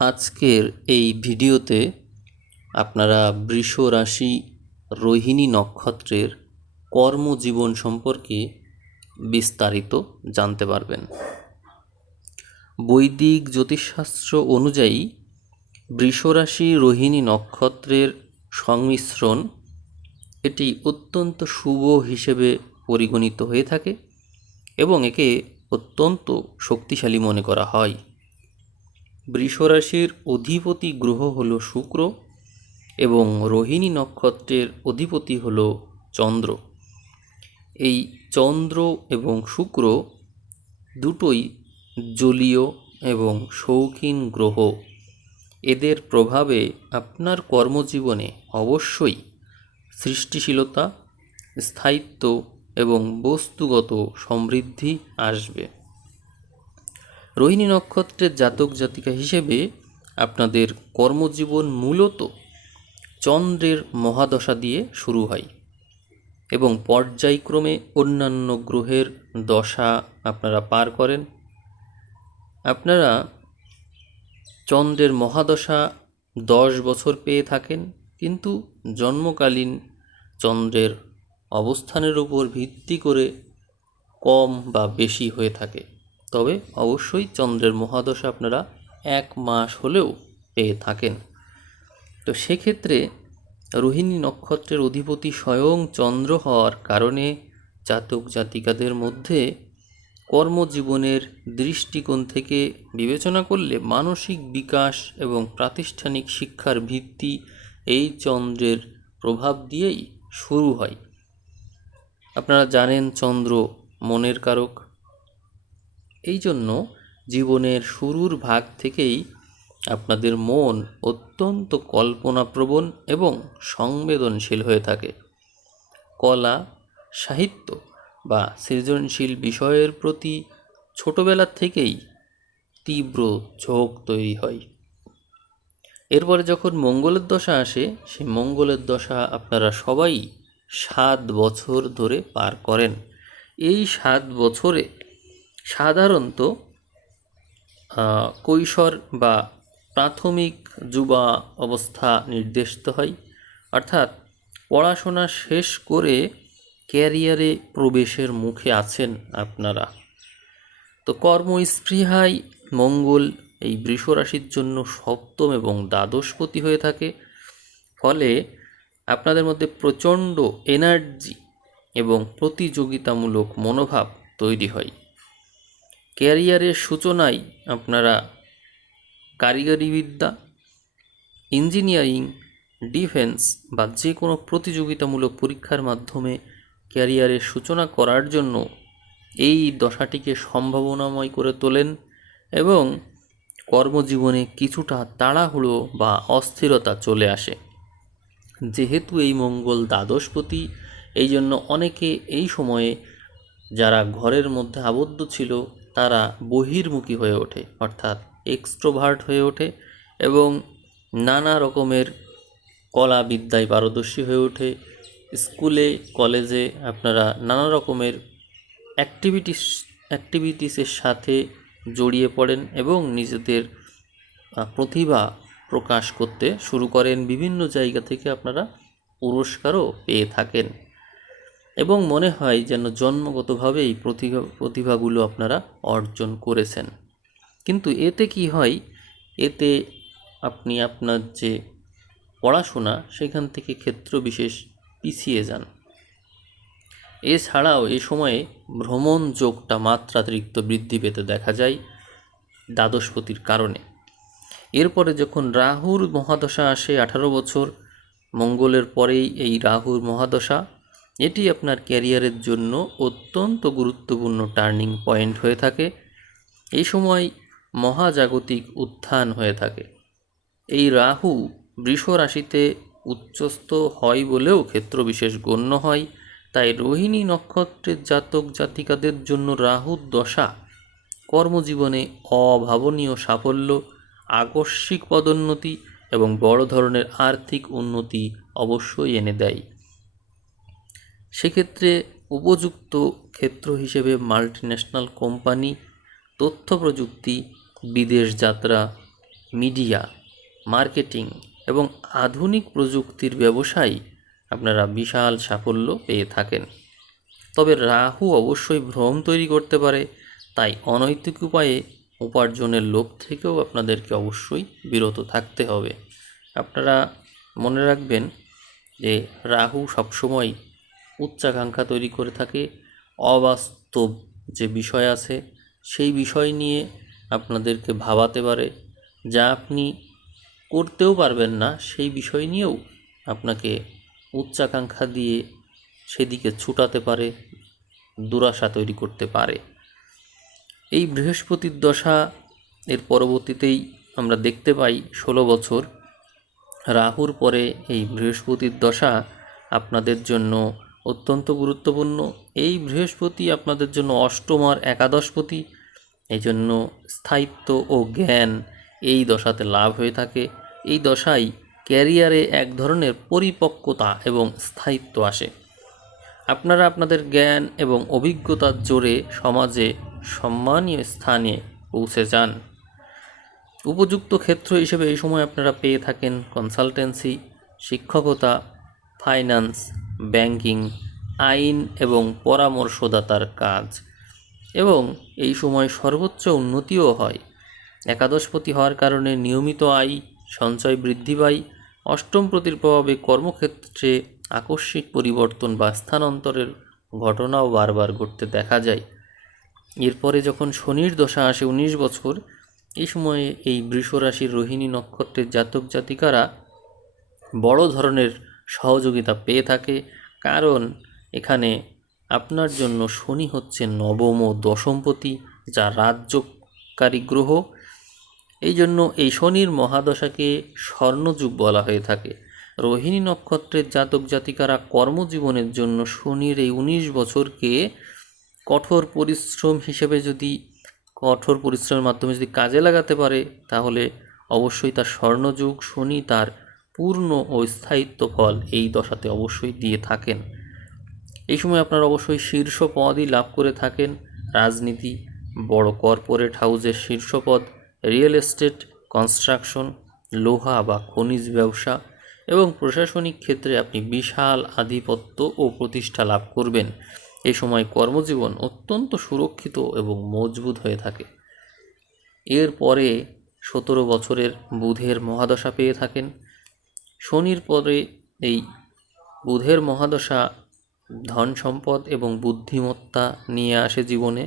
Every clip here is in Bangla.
আজকের এই ভিডিওতে আপনারা বৃষ রাশি রোহিণী নক্ষত্রের কর্মজীবন সম্পর্কে বিস্তারিত জানতে পারবেন। বৈদিক জ্যোতিষশাস্ত্র অনুযায়ী বৃষ রাশি রোহিণী নক্ষত্রের সংমিশ্রণ এটি অত্যন্ত শুভ হিসেবে পরিগণিত হয়ে থাকে এবং একে অত্যন্ত শক্তিশালী মনে করা হয়। বৃষ রাশির অধিপতি গ্রহ হল শুক্র এবং রোহিণী নক্ষত্রের অধিপতি হল চন্দ্র। এই চন্দ্র এবং শুক্র দুটোই জলীয় এবং শৌখিন গ্রহ। এদের প্রভাবে আপনার কর্মজীবনে অবশ্যই সৃষ্টিশীলতা, স্থায়িত্ব এবং বস্তুগত সমৃদ্ধি আসবে। রোহিণী নক্ষত্রের জাতক জাতিকা হিসেবে আপনাদের কর্মজীবন মূলত চন্দ্রের মহাদশা দিয়ে শুরু হয় এবং পর্যায়ক্রমে অন্যান্য গ্রহের দশা আপনারা পার করেন। আপনারা চন্দ্রের মহাদশা 10 বছর পেয়ে থাকেন, কিন্তু জন্মকালীন চন্দ্রের অবস্থানের উপর ভিত্তি করে কম বা বেশি হয়ে থাকে। তবে অবশ্যই চন্দ্রের মহাদশা আপনারা 1 মাস হলেও পেয়ে থাকেন। তো সেক্ষেত্রে রোহিণী নক্ষত্রের অধিপতি স্বয়ং চন্দ্র হওয়ার কারণে জাতক জাতিকাদের মধ্যে কর্মজীবনের দৃষ্টিকোণ থেকে বিবেচনা করলে মানসিক বিকাশ এবং প্রাতিষ্ঠানিক শিক্ষার ভিত্তি এই চন্দ্রের প্রভাব দিয়েই শুরু হয়। আপনারা জানেন চন্দ্র মনের কারক। এই জন্য জীবনের শুরুর ভাগ থেকেই আপনাদের মন অত্যন্ত কল্পনাপ্রবণ এবং সংবেদনশীল হয়ে থাকে। কলা, সাহিত্য বা সৃজনশীল বিষয়ের প্রতি ছোটবেলা থেকেই তীব্র ঝোঁক তৈরি হয়। এরপরে যখন মঙ্গলের দশা আসে, সেই মঙ্গলের দশা আপনারা সবাই 7 বছর ধরে পার করেন। এই 7 বছরে সাধারণত কৈশোর বা প্রাথমিক যুবা অবস্থা নির্দেশিত হয়, অর্থাৎ পড়াশোনা শেষ করে ক্যারিয়ারে প্রবেশের মুখে আছেন আপনারা। তো কর্মস্পৃহায় মঙ্গল এই বৃষ রাশির জন্য সপ্তম এবং দ্বাদশপতি হয়ে থাকে। ফলে আপনাদের মধ্যে প্রচণ্ড এনার্জি এবং প্রতিযোগিতামূলক মনোভাব তৈরি হয়। ক্যারিয়ারের সূচনায় আপনারা কারিগরি বিদ্যা, ইঞ্জিনিয়ারিং, ডিফেন্স বা যে কোনো প্রতিযোগিতামূলক পরীক্ষার মাধ্যমে ক্যারিয়ারের সূচনা করার জন্য এই দশাটিকে সম্ভাবনাময় করে তোলেন এবং কর্মজীবনে কিছুটা তাড়াহুড়ো বা অস্থিরতা চলে আসে। যেহেতু এই মঙ্গল দ্বাদশপতি, এই জন্য অনেকে এই সময়ে যারা ঘরের মধ্যে আবদ্ধ ছিল তারা বহির্মুখী হয়ে ওঠে, অর্থাৎ এক্সট্রোভার্ট হয়ে ওঠে এবং নানা রকমের কলা বিদ্যায় পারদর্শী হয়ে ওঠে। স্কুলে কলেজে আপনারা নানা রকমের অ্যাক্টিভিটিসের সাথে জড়িয়ে পড়েন এবং নিজেদের প্রতিভা প্রকাশ করতে শুরু করেন। বিভিন্ন জায়গা থেকে আপনারা পুরস্কারও পেয়ে থাকেন এবং মনে হয় যেন জন্মগতভাবেই প্রতিভাগুলো আপনারা অর্জন করেছেন। কিন্তু এতে কি হয়, এতে আপনি আপনার যে পড়াশোনা সেখান থেকে ক্ষেত্র বিশেষ পিছিয়ে যান। এছাড়াও এই সময়ে ভ্রমণ যোগটা মাত্রাতিরিক্ত বৃদ্ধি পেতে দেখা যায় দ্বাদশপতির কারণে। এরপরে যখন রাহুর মহাদশা আসে 18 বছর, মঙ্গলের পরেই এই রাহুর মহাদশা, এটি আপনার ক্যারিয়ারের জন্য অত্যন্ত গুরুত্বপূর্ণ টার্নিং পয়েন্ট হয়ে থাকে। এই সময় মহাজাগতিক উত্থান হয়ে থাকে। এই রাহু বৃষ রাশিতে উচ্চস্থ হয় বলেও ক্ষেত্রবিশেষ গণ্য হয়। তাই রোহিণী নক্ষত্রের জাতক জাতিকাদের জন্য রাহুর দশা কর্মজীবনে অভাবনীয় সাফল্য, আকস্মিক পদোন্নতি এবং বড় ধরনের আর্থিক উন্নতি অবশ্যই এনে দেয়। সেক্ষেত্রে উপযুক্ত ক্ষেত্র হিসেবে মাল্টিন্যাশনাল কোম্পানি, তথ্য প্রযুক্তি, বিদেশ যাত্রা, মিডিয়া, মার্কেটিং এবং আধুনিক প্রযুক্তির ব্যবসায় আপনারা বিশাল সাফল্য পেয়ে থাকেন। তবে রাহু অবশ্যই ভ্রম তৈরি করতে পারে, তাই অনৈতিক উপায়ে উপার্জনের লোভ থেকেও আপনাদেরকে অবশ্যই বিরত থাকতে হবে। আপনারা মনে রাখবেন যে রাহু সবসময় উচ্চাকাঙ্ক্ষা তৈরি করে থাকে, অবাস্তব যে বিষয় আছে সেই বিষয় নিয়ে আপনাদেরকে ভাবাতে পারে, যা আপনি করতেও পারবেন না সেই বিষয় নিয়েও আপনাকে উচ্চাকাঙ্ক্ষা দিয়ে সেদিকে ছুটাতে পারে, দুরাশা তৈরি করতে পারে। এই বৃহস্পতির দশা এর পরবর্তীতেই আমরা দেখতে পাই 16 বছর রাহুর পরে এই বৃহস্পতির দশা আপনাদের জন্য অত্যন্ত গুরুত্বপূর্ণ। এই বৃহস্পতি আপনাদের জন্য অষ্টম আর একাদশপতি, এই জন্য স্থায়িত্ব ও জ্ঞান এই দশাতে লাভ হয়ে থাকে। এই দশায় ক্যারিয়ারে এক ধরনের পরিপক্কতা এবং স্থায়িত্ব আসে। আপনারা আপনাদের জ্ঞান এবং অভিজ্ঞতার জোরে সমাজে সম্মানীয় স্থানে পৌঁছে যান। উপযুক্ত ক্ষেত্র হিসেবে এই সময় আপনারা পেয়ে থাকেন কনসালটেন্সি, শিক্ষকতা, ফাইন্যান্স, ব্যাংকিং, আইন এবং পরামর্শদাতার কাজ, এবং এই সময় সর্বোচ্চ উন্নতিও হয়। একাদশপতি হওয়ার কারণে নিয়মিত আয় সঞ্চয় বৃদ্ধি পায়। অষ্টম প্রতির প্রভাবে কর্মক্ষেত্রে আকস্মিক পরিবর্তন বা স্থানান্তরের ঘটনাও বারবার ঘটতে দেখা যায়। এরপরে যখন শনির দশা আসে 19 বছর, এই সময়ে এই বৃষ রাশির রোহিণী নক্ষত্রের জাতক জাতিকারা বড় ধরনের সহযোগিতা পেয়ে থাকে, কারণ এখানে আপনার জন্য শনি হচ্ছে নবম ও দশমপতি, যা রাজ্যকারী গ্রহ। এই জন্য এই শনির মহাদশাকে স্বর্ণযুগ বলা হয়ে থাকে। রোহিণী নক্ষত্রের জাতক জাতিকারা কর্মজীবনের জন্য শনির এই 19 বছরকে কঠোর পরিশ্রমের মাধ্যমে যদি কাজে লাগাতে পারে, তাহলে অবশ্যই তার স্বর্ণযুগ শনি তার পূর্ণ ও স্থায়িত্ব ফল এই দশাতে অবশ্যই দিয়ে থাকেন। এই সময় আপনারা অবশ্যই শীর্ষ পদই লাভ করে থাকেন। রাজনীতি, বড় কর্পোরেট হাউসের শীর্ষপদ, রিয়েল এস্টেট, কনস্ট্রাকশন, লোহা বা খনিজ ব্যবসা এবং প্রশাসনিক ক্ষেত্রে আপনি বিশাল আধিপত্য ও প্রতিষ্ঠা লাভ করবেন। এই সময় কর্মজীবন অত্যন্ত সুরক্ষিত এবং মজবুত হয়ে থাকে। এরপরে 17 বছরের বুধের মহাদশা পেয়ে থাকেন। শনির পরে এই বুধের মহাদশা ধন সম্পদ এবং বুদ্ধিমত্তা নিয়ে আসে জীবনে।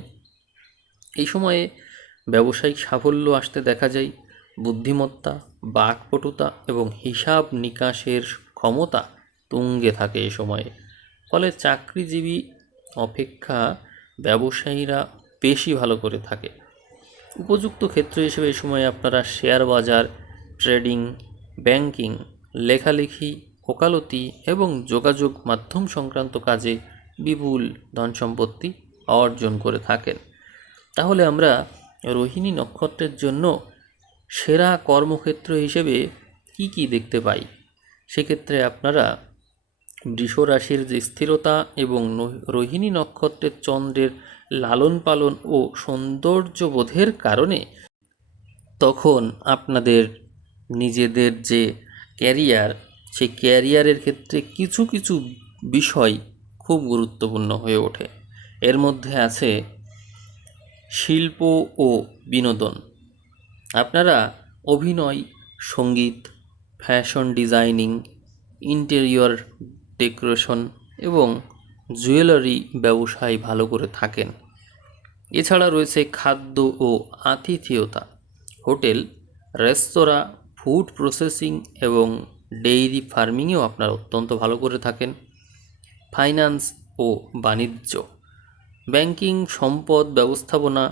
এই সময়ে ব্যবসায়িক সাফল্য আসতে দেখা যায়। বুদ্ধিমত্তা, বাকপটুতা এবং হিসাব নিকাশের ক্ষমতা তুঙ্গে থাকে এই সময়ে। ফলে চাকরিজীবী অপেক্ষা ব্যবসায়ীরা বেশি ভালো করে থাকে। উপযুক্ত ক্ষেত্র হিসেবে এই সময় আপনারা শেয়ার বাজার, ট্রেডিং, ব্যাংকিং, লেখালেখি, ওকালতি এবং যোগাযোগ মাধ্যম সংক্রান্ত কাজে বিপুল ধন সম্পত্তি অর্জন করে থাকেন। তাহলে আমরা রোহিণী নক্ষত্রের জন্য সেরা কর্মক্ষেত্র হিসেবে কি দেখতে পাই? সেক্ষেত্রে আপনারা বৃষ রাশির যে স্থিরতা এবং রোহিণী নক্ষত্রের চন্দ্রের লালন পালন ও সৌন্দর্যবোধের কারণে তখন আপনাদের নিজেদের যে ক্যারিয়ার, সেই ক্যারিয়ারের ক্ষেত্রে কিছু কিছু বিষয় খুব গুরুত্বপূর্ণ হয়ে ওঠে। এর মধ্যে আছে শিল্প ও বিনোদন। আপনারা অভিনয়, সঙ্গীত, ফ্যাশন ডিজাইনিং, ইন্টেরিয়র ডেকোরেশন এবং জুয়েলারি ব্যবসায় ভালো করে থাকেন। এছাড়া রয়েছে খাদ্য ও আতিথেয়তা, হোটেল, রেস্তোরাঁ, ফুড প্রসেসিং এবং ডেইরি ফার্মিংয়েও আপনারা অত্যন্ত ভালো করে থাকেন। ফাইন্যান্স ও বাণিজ্য, ব্যাংকিং, সম্পদ ব্যবস্থাপনা,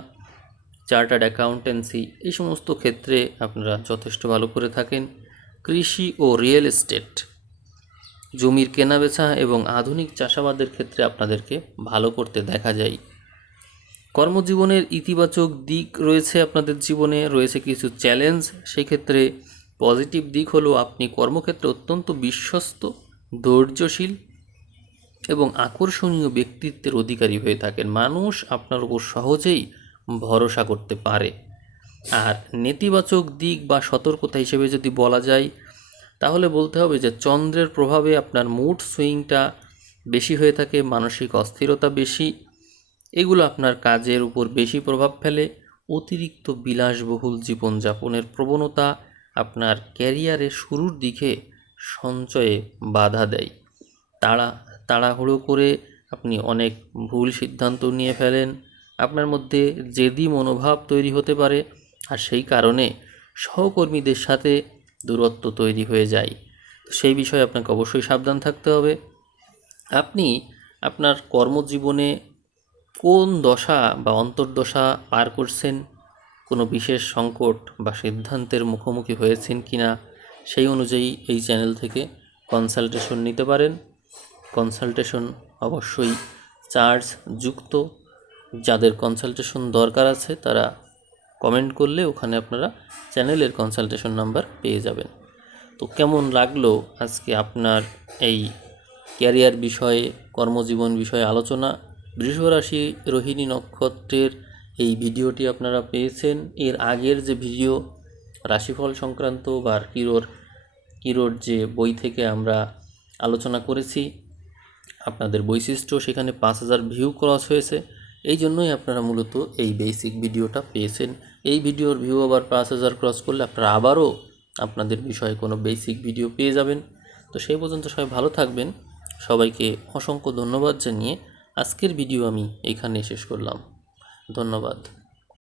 চার্টার্ড অ্যাকাউন্টেন্সি, এই সমস্ত ক্ষেত্রে আপনারা যথেষ্ট ভালো করে থাকেন। কৃষি ও রিয়েল এস্টেট, জমির কেনাবেচা এবং আধুনিক চাষাবাদের ক্ষেত্রে আপনাদেরকে ভালো করতে দেখা যায়। কর্মজীবনের ইতিবাচক দিক রয়েছে, আপনাদের জীবনে রয়েছে কিছু চ্যালেঞ্জ। সেক্ষেত্রে পজিটিভ দিক হলো আপনি কর্মক্ষেত্রে অত্যন্ত বিশ্বস্ত, ধৈর্যশীল এবং আকর্ষণীয় ব্যক্তিত্বের অধিকারী হয়ে থাকেন। মানুষ আপনার উপর সহজেই ভরসা করতে পারে। আর নেতিবাচক দিক বা সতর্কতা হিসেবে যদি বলা যায় তাহলে বলতে হবে যে চন্দ্রের প্রভাবে আপনার মুড সুইংটা বেশি হয়ে থাকে, মানসিক অস্থিরতা বেশি, এগুলো আপনার কাজের উপর বেশি প্রভাব ফেলে। অতিরিক্ত বিলাসবহুল জীবনযাপনের প্রবণতা আপনার ক্যারিয়ারের শুরুর দিকে সঞ্চয়ে বাধা দেয়। তাড়াহুড়ো করে আপনি অনেক ভুল সিদ্ধান্ত নিয়ে ফেলেন, আপনার মধ্যে জেদি মনোভাব তৈরি হতে পারে, আর সেই কারণে সহকর্মীদের সাথে দূরত্ব তৈরি হয়ে যায়। তো সেই বিষয়ে আপনাকে অবশ্যই সাবধান থাকতে হবে। আপনি আপনার কর্মজীবনে কোন দশা বা অন্তর্দশা পার করছেন, কোনো বিশেষ সংকট বা সিদ্ধান্তের মুখোমুখি হয়েছেন কি না, সেই অনুযায়ী এই চ্যানেল থেকে কনসালটেশন নিতে পারেন। কনসালটেশন অবশ্যই চার্জ যুক্ত। যাদের কনসালটেশন দরকার আছে তারা কমেন্ট করলে ওখানে আপনারা চ্যানেলের কনসালটেশন নাম্বার পেয়ে যাবেন। তো কেমন লাগলো আজকে আপনার এই ক্যারিয়ার বিষয়ে, কর্মজীবন বিষয়ে আলোচনা? বৃষরাশি রোহিণী নক্ষত্রের এই ভিডিওটি আপনারা পেয়েছেন। এর আগের যে ভিডিও রাশিফল সংক্রান্ত বা কিরোর যে বই থেকে আমরা আলোচনা করেছি আপনাদের বৈশিষ্ট্য, সেখানে 5000 ভিউ ক্রস হয়েছে। এই জন্যই আপনারা মূলত এই বেসিক ভিডিওটা পেয়েছেন। এই ভিডিওর ভিউ আবার 5000 ক্রস করলে আপনারা আবারও আপনাদের বিষয়ে কোনো বেসিক ভিডিও পেয়ে যাবেন। তো সেই পর্যন্ত সবাই ভালো থাকবেন। সবাইকে অসংখ্য ধন্যবাদ জানিয়ে আজকের ভিডিও আমি এইখানে শেষ করলাম। ধন্যবাদ।